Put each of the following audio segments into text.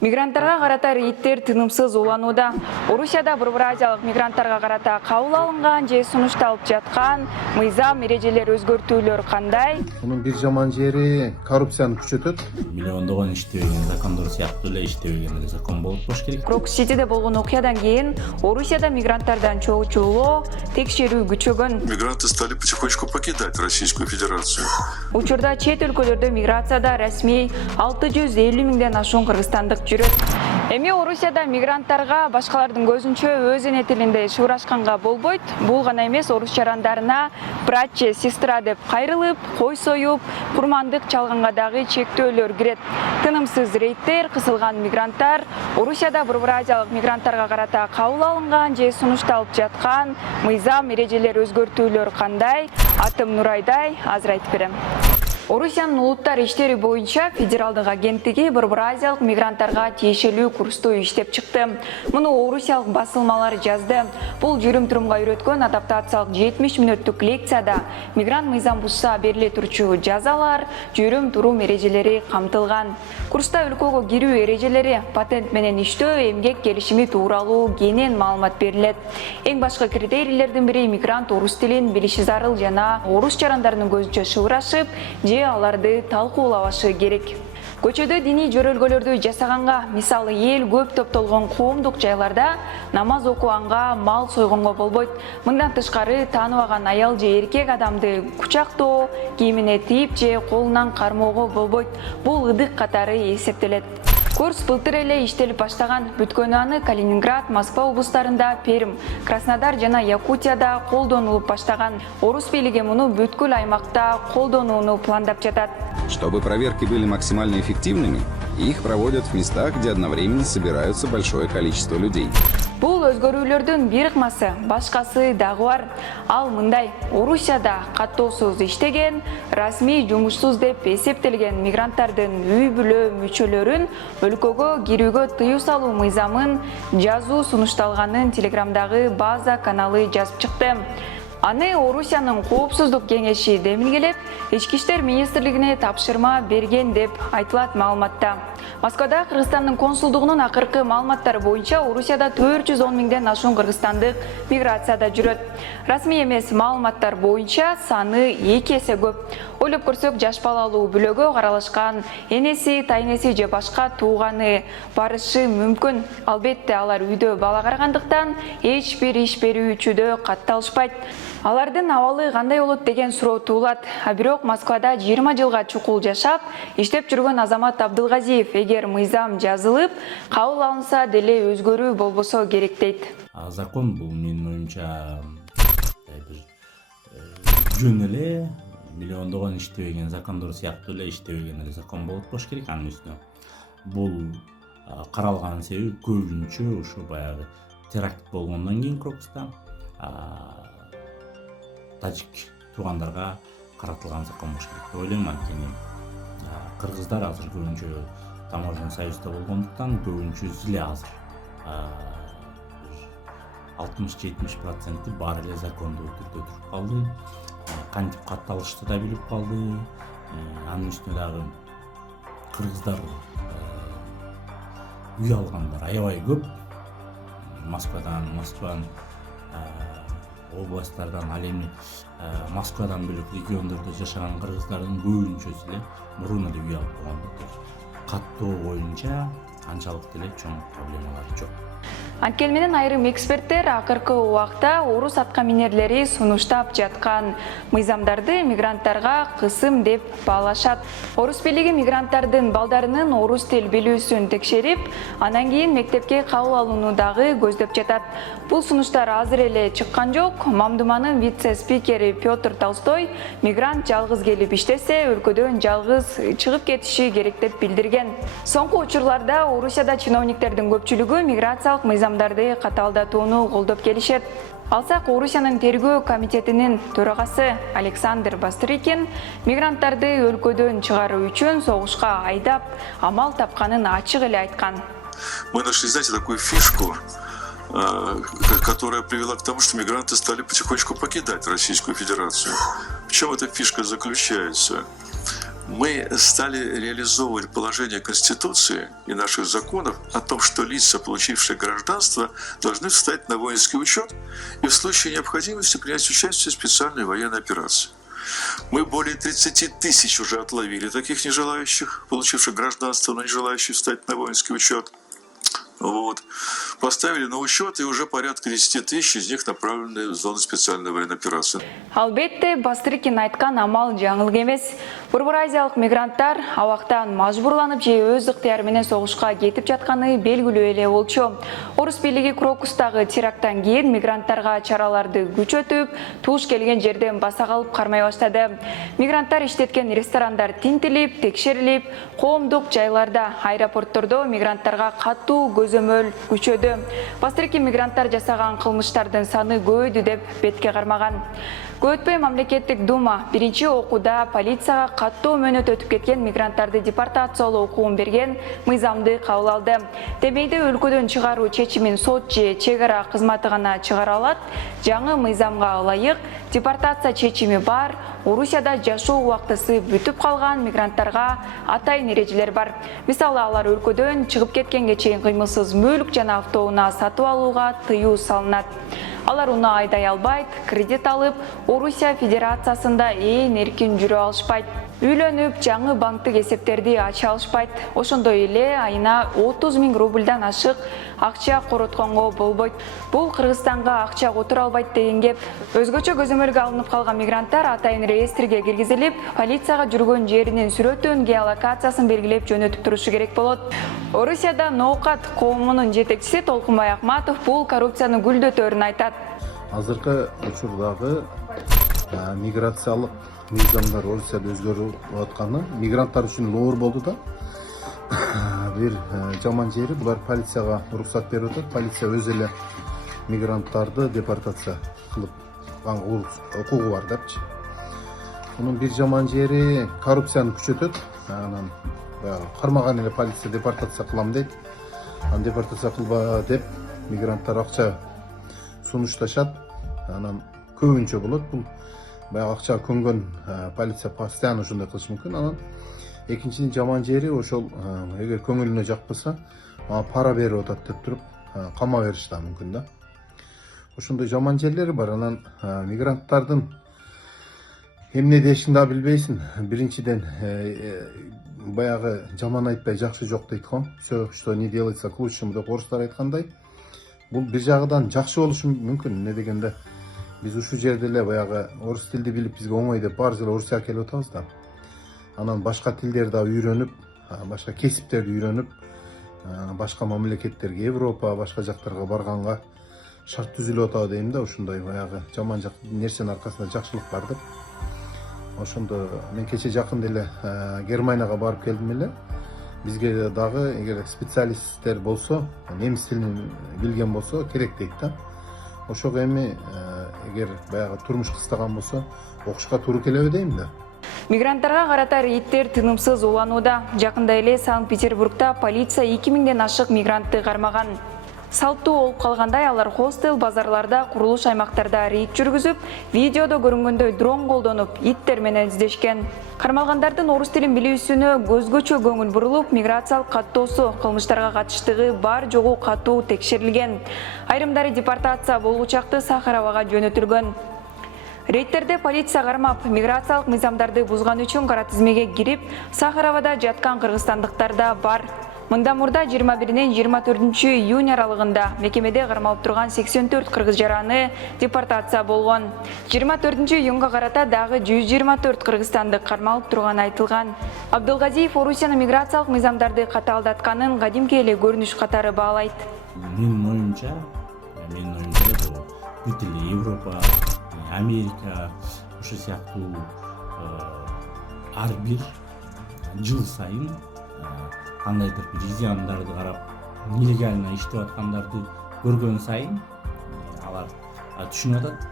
Мигранттарга карата рейдтер тынымсыз уланууда. Орусияда Бурбуразиялык мигранттарга карата кабыл алынган же сунушталып жаткан мыйзам эрежелер өзгөртүүлөр кандай? Bunun bir жаман жери коррупцияны күчөтөт. Миллиондогон иштебеген закондор сыяктуу эле иштебеген эле закон болуп болуш керек. Крокус-Ситиде болгон окуядан кийин Орусияда мигранттардан чогуу текшерүү күчөгөн. Мигранты стали потихонечку покидать Российскую Федерацию. Учурда чет өлкөлөрдө миграцияда расмий 650 миңден ашуун кыргызстандык жүрөт. Эми Орусияда мигранттарга башкалардын көзүнчө өз эне тилинде шуурашканга болбойт. Бул гана эмес, орус жарандарына брат же сестра деп кайрылып, кой союп, курмандык чалганга дагы чектөөлөр кирет. Тынымсыз рейдтер, кысылган мигранттар Орусияда Бурбуразиялык мигранттарга карата кабыл алынган же сунушталып жаткан мыйзам эрежелер өзгөртүүлөр кандай? Атым Нурайдай азыр айтып берем. Орусиянын улуттар иштери боюнча федералдык агенттиги Бурбуразиялык мигранттарга тиешелүү курсту иштеп чыкты. Муну орусиялык басылмалар жазды. Бул жүрүм-турумга үйрөткөн адаптациялык 70 мүнөттүк лекцияда мигрант мыйзам бузса бериле турчу жазалар, жүрүм-турум эрежелери камтылган. Курста өлкөгө кирүү эрежелери, патент менен иштөө, эмгек келишими тууралуу кенен маалымат берилет. Эң башкы критерийлердин бири мигрант орус тилин билиши зарыл жана орус жарандарынын көзүнчө шыбырашып, аларды талкуулабашы керек. Көчөдө диний жөрөлгөлөрдү жасаганга, мисалы эл көп топтолгон коомдук жайларда намаз окуганга, мал сойгонго болбойт. Мындан тышкары тааныбаган аял же эркек адамды кучактоо, кийимине тийип же колунан кармоого болбойт. Бул ыдык катары эсептелет. Курс былтыр эле иштелип баштаган. Бүткөнү аны Калининград, Москва облустарында, Пермь, Краснодар жана Якутияда колдонулуп баштаган. Орус бийлиги муну бүткүл аймакта колдонууну пландап жатат. Чтобы проверки были максимально эффективными, их проводят в местах, где одновременно собираются большое количество людей. Бул өзгөрүүлөрдүн бир ыкмасы, башкасы дагы бар. Ал мындай: Орусияда каттоосуз иштеген, расмий жумушсуз деп эсептелген мигранттардын үй бүлө мүчөлөрүн өлкөгө кирүүгө тыюу салуу мыйзамын жазуу сунушталганын Телеграмдагы база каналы жазып чыкты. Аны Орусиянын коопсуздук кеңеши демилгелеп, Ички иштер министрлигине тапшырма берген деп айтылат маалыматта. Москвада Кыргызстандын консулдугунун акыркы маалыматтары боюнча Орусияда 410 миңден ашуун кыргызстандык миграцияда жүрөт. Расмий эмес маалыматтар боюнча саны 2 эсе көп. Ойлоп көрсөк, жаш балалуу бүлөгө каралышкан энеси, тайнеси же башка тууганы барышы мүмкүн. Албетте алар үйдө бала карагандыктан эч бир иш берүүчүдө катталышпайт. Алардын абалы кандай болот деген суроо туулат. А бирок Москвада 20 жылга чукул жашап, иштеп жүргөн Азамат Абдылгазиев эгер мыйзам жазылып, кабыл алынса деле өзгөрүү болбосо керек дейт. Закон бул менин оюмча жөн эле миллиондогон иштебеген закондор сыяктуу эле иштебеген эле закон болуп болуш керек анын үстүнө. Бул каралган себеби көбүнчө ушу баягы теракт болгондон кийин Крокуста тажик туугандарга каратылган закон болуш керек деп ойлойм. Анткени кыргыздар азыр көбүнчө таможенный союзда болгондуктан көбүнчөсү эле азыр 60-70% бар эле закондуу түрдө туруп калды. Кантип катталышты да билип калды. Анын үстүнө дагы кыргыздар үй алгандар аябай көп. Москвадан областтардан, ал эми Москвадан бөлөк региондордо жашаган кыргыздардын көбүнчөсү эле мурун эле үй алып койгон. Каттоо боюнча анчалык деле чоң проблемалар жок. Анткени менен айрым эксперттер акыркы убакта орус аткаминерлери сунуштап жаткан мыйзамдарды мигранттарга кысым деп баалашат. Орус бийлиги мигранттардын балдарынын орус тил билүүсүн текшерип, андан кийин мектепке кабыл алууну дагы көздөп жатат. Бул сунуштар азыр эле чыккан жок. Мамдуманын вице-спикери Петр Толстой мигрант жалгыз келип иштесе, өлкөдөн жалгыз чыгып кетиши керек деп билдирген. Соңку учурларда Орусияда чиновниктердин көпчүлүгү миграциялык мыйзамдарды катаалдатууну колдоп келишет. Алсак, Орусиянын тергөө комитетинин төрагасы Александр Бастрыкин мигранттарды өлкөдөн чыгаруу үчүн согушка айдап, амал тапканын ачык эле айткан. Мы нашли, знаете, такую фишку, которая привела к тому, что мигранты стали потихонечку покидать Российскую Федерацию. В чем эта фишка заключается? мы стали реализовывать положение Конституции и наших законов о том, что лица, получившие гражданство, должны встать на воинский учет и в случае необходимости принять участие в специальной военной операции. Мы более 30 тысяч уже отловили таких нежелающих, получивших гражданство, но не желающих встать на воинский учет. Вот. Поставили на учет, и уже порядка 10 тысяч из них направлены в зону специальной военной операции. Албетте, Бастрыкин айткан амал жаңылык эмес. Бурбуразиялык мигранттар абактан мажбурланып же өз ыктыяры менен согушка кетип жатканы белгилүү эле болчу. Орус бийлиги Крокустагы теракттан кийин мигранттарга чараларды күчөтүп, тууш келген жерден баса калып кармай баштады. Мигранттар иштеткен ресторандар тинтилип, текшерилип, коомдук жайларда, аэропорттордо мигранттарга катуу көзөмөл күчөдү. Бастрыкин мигранттар жасаган кылмыштардын саны көбөйдү деп бетке кармаган. Көтпөй мамлекеттик дума биринчи окууда полицияга каттуу мөөнөт өтүп кеткен мигранттарды депортациялоо укугун берген мыйзамды кабыл алды. Демейде өлкөдөн чыгаруу чечимин сот же чек ара кызматы гана чыгара алат. Жаңы мыйзамга ылайык депортация чечими бар. Орусияда жашоо убактысы бүтүп калган мигранттарга атайын эрежелер бар. Мисалы, алар өлкөдөн чыгып кеткенге чейин кыймылсыз мүлк жана автоунаа сатып алууга тыюу салынат. Алар уна айдай албайт, кредит алып, Орусия Федерациясында эркин жүрө алышпайт. Үйлөнүп, жаңы банктык эсептерди ача алышпайт. Ошондой эле айына 30 000 рубльдан ашык акча коротконго болбойт. Бул Кыргызстанга акча отура албайт деген кеп. Өзгөчө көзөмөлгө алынып калган мигранттар атайын реестрге киргизилип, полицияга жүргөн жеринин сүрөтүн, геолокациясын белгилеп жөнөтүп турушу керек болот. Орусияда Ноокат коомунун жетекчиси Толкунбай Акматов бул коррупцияны гүлдөтөрүн айтат. Азыркы учурдагы миграциялык мыйзамдар Орусияда өзгөрүп атканы мигранттар үчүн оор болду да. Бир жаман жери булар полицияга уруксат берип атат. Полиция өзү эле мигранттарды депортация кылып укугу бар депчи. Мунун бир жаман жери коррупцияны күчөтөт. Анан кармаган эле полиция депортация кылам дейт. Анан депортация кылба деп мигранттар акча сунушташат. Анан көбүнчө болот бул. Баягы акча көнгөн полиция постоянно ошондой кылышы мүмкүн. Анан экинчи жаман жери ошол эгер көңүлүнө жакпаса, пара берип атат деп туруп кама бериш да мүмкүн да. Ошондой жаман жерлери бар. Анан мигранттардын эмне дешин да билбейсиң. Биринчиден баягы жаман айтпай жакшы жок дейт го. Всё, что не делается к лучшему деп орустар айткандай. Бул бир жагынан жакшы болушу мүмкүн. Эмне дегенде биз ушул жерде эле баягы орус тилди билип бизге оңой деп баары жылы Орусияга келип атабыз да. Анан башка тилдерди үйрөнүп, башка кесиптерди үйрөнүп, башка мамлекеттерге, Европа, башка жактарга барганга шарт түзүлүп атабы дейм да. Ушундай баягы жаман нерсенин аркасында жакшылык бар деп. Ошондо мен кече жакында эле Германияга барып келдим эле. Бизге дагы эгер специалисттер болсо, немис тилин билген болсо керек дейт да. Ошого эми эгер баягы турмуш кыстаган болсо, окушка туура келеби дейм да. Мигранттарга карата рейдтер тынымсыз уланууда. Жакында эле Санкт-Петербургда полиция 2000ден ашык мигрантты кармаган. Салттуу болуп калгандай алар хостел, базарларда, курулуш аймактарда рейд жүргүзүп, видеодо көрүнгөндөй дрон колдонуп, иттер менен издешкен. Кармалгандардын орус тилин билүүсүнө өзгөчө көңүл бурулуп, миграциялык каттоосу, кылмыштарга катыштыгы бар жогу катуу текшерилген. Айрымдары депортация болгучакты Сахаровага жөнөтүлгөн. Рейдтерде полиция кармап, миграциялык мыйзамдарды бузган үчүн кара тизмеге кирип, Сахаровада жаткан кыргызстандыктар да бар. Мында мурда 21-ден 24 июнь аралыгында мекемеде кармалып турган 84 кыргыз жараны депортация болгон. 24 июнга карата дагы 124 кыргызстандык кармалып турганы айтылган. Абдылгазиев Орусияны миграциялык мыйзамдарды катаалдатканын кадимки эле көрүнүш катары баалайт. Менин оюмча бүт эле Европа, Америка ошо сыяктуу ар бир жыл сайын кандайдыр бир изяндарды карап, нелегально иштеп аткандарды көргөн сайын алар түшүнүп атат,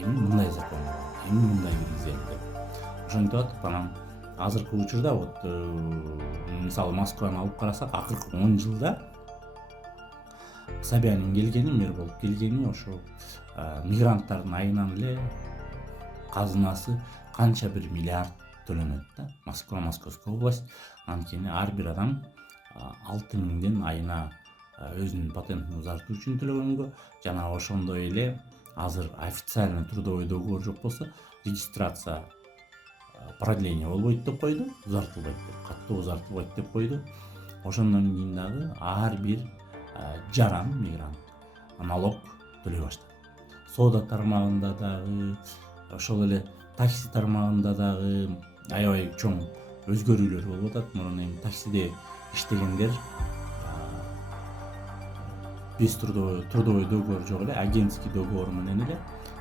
эми мындай закон, эми мындай киргизем деп. Ошентип атып, анан азыркы учурда вот мисалы Москваны алып карасак, акыркы 10 жылда Собянин келгени, мэр болуп келгени ошо мигранттардын айынан эле казынасы канча бир миллиард төлөнөт да. Московская область, анткени ар бир адам 6000ден айына өзүнүн патентин узартуу үчүн төлөгөнгө, жана ошондой эле азыр официальный трудовой договор жок болсо, регистрация продление болбойт деп койду, узартылбайт деп, каттуу узартылбайт деп койду. Ошондон кийин дагы ар бир жаран мигрант налог төлөй баштады. Соода тармагында дагы, ошол эле такси тармагында дагы аябай чоң өзгөрүүлөр болуп атат. Мурун эми таксиде иштегендер без трудовой договор жок эле, агентский договор менен эле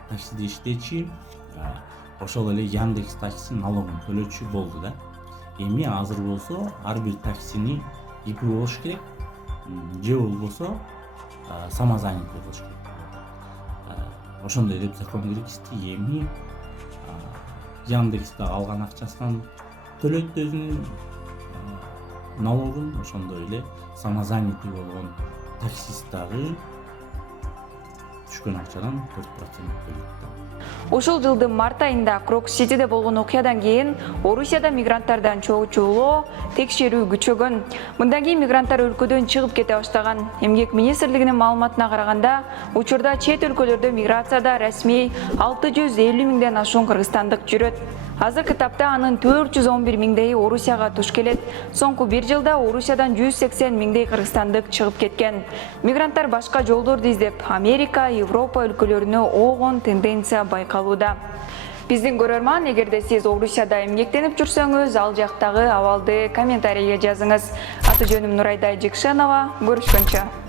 таксиде иштечи, ошол эле Яндекс такси налогун төлөчү болду да. Эми азыр болсо ар бир таксини ИП болуш керек, же болбосо самозанятый болуш керек. Ошондой деп закон киргизди. Эми Яндексте алган акчасынан төлөйт өзүнүн налогун, ошондой эле самозанятый болгон таксист дагы түшкөн акчадан 4% төлөйт. Ушул жылдын март айында Крок-Ситиде болгон окуядан кийин Орусияда мигранттардан чогулуу текшерүү күчөгөн. Мындан кийин мигранттар өлкөдөн чыгып кете баштаган. Эмгек министрлигинин маалыматына караганда, учурда чет өлкөлөрдө миграцияда расмий 650 миңден ашуун кыргызстандык жүрөт. Азыркы тапта анын 411 миңдеи Орусияга туш келет. Соңку бир жылда Орусиядан 180 миңдей кыргызстандык чыгып кеткен. Мигранттар башка жолдорду издеп Америка, Европа өлкөлөрүнө огон тенденция байкалууда. Биздин көрөрман, эгерде сиз Орусияда эмгектенип жүрсөңүз, ал жактагы абалды комментарийге жазыңыз. Аты жөнүм Нурайда Жекшенова. Көрүшкөнчө.